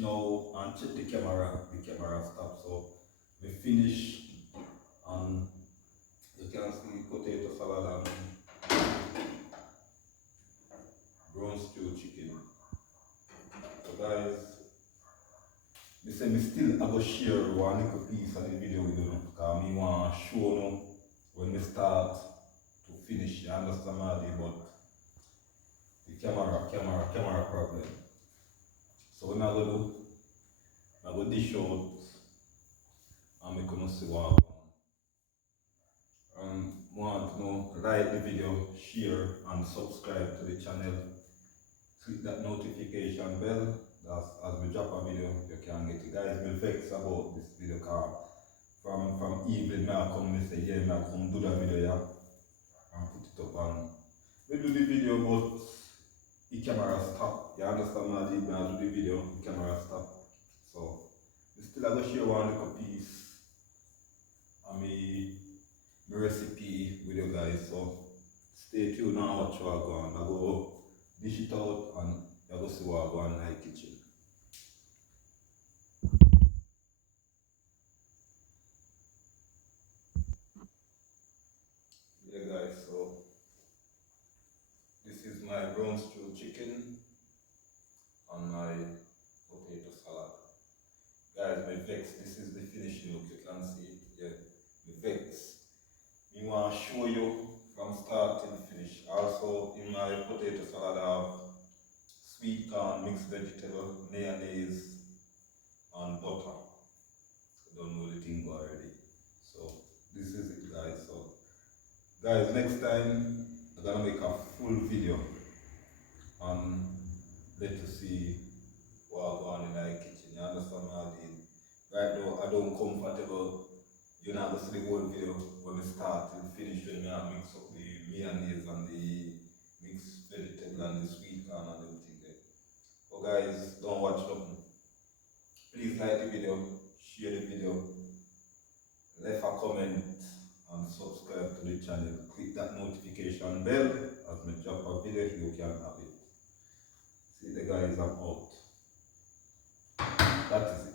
now and check the camera stop. So we finish and you can see potato salad and brown stew chicken. So guys, me say me still I go share one little piece of the video with you because me want to show you when we start to finish. You understand me? But the camera problem. So what I go do, I go dish out and we gonna see what happen. Want to know, like the video, share and subscribe to the channel. Click that notification bell. That's as we drop a video, you can get it. Guys, me vex about this video car. From evening, I come and say, yeah, I come do that video, yeah, and put it up and we do the video, but the camera stop. You understand me? I do the video, the camera stop. So, we still have to share one little piece of my recipe with you guys. So, stay tuned and watch what I go on. I go dish it out and you go see what I go on in my kitchen. Yeah guys, so this is my brown stew chicken and my potato salad. Guys, my vex, this is the finishing look, you can see, yeah, the vex. I want to show you from start till finish. Also, in my potato salad, I have sweet corn, mixed vegetable, mayonnaise, and butter. I don't know the thing already. So, this is it, guys. So, guys, next time, I'm gonna make a full video and let you see what go on in my kitchen. You understand what I mean? Right now, I don't comfortable. You're not gonna see the whole video when we start till finish when I mix up the mayonnaise and the mixed vegetable and the sweet corn and everything there. So guys, don't watch nothing. Please like the video, share the video, leave a comment and subscribe to the channel. Click that notification bell as we drop a video you can have it. See the guys, I'm out. That is it.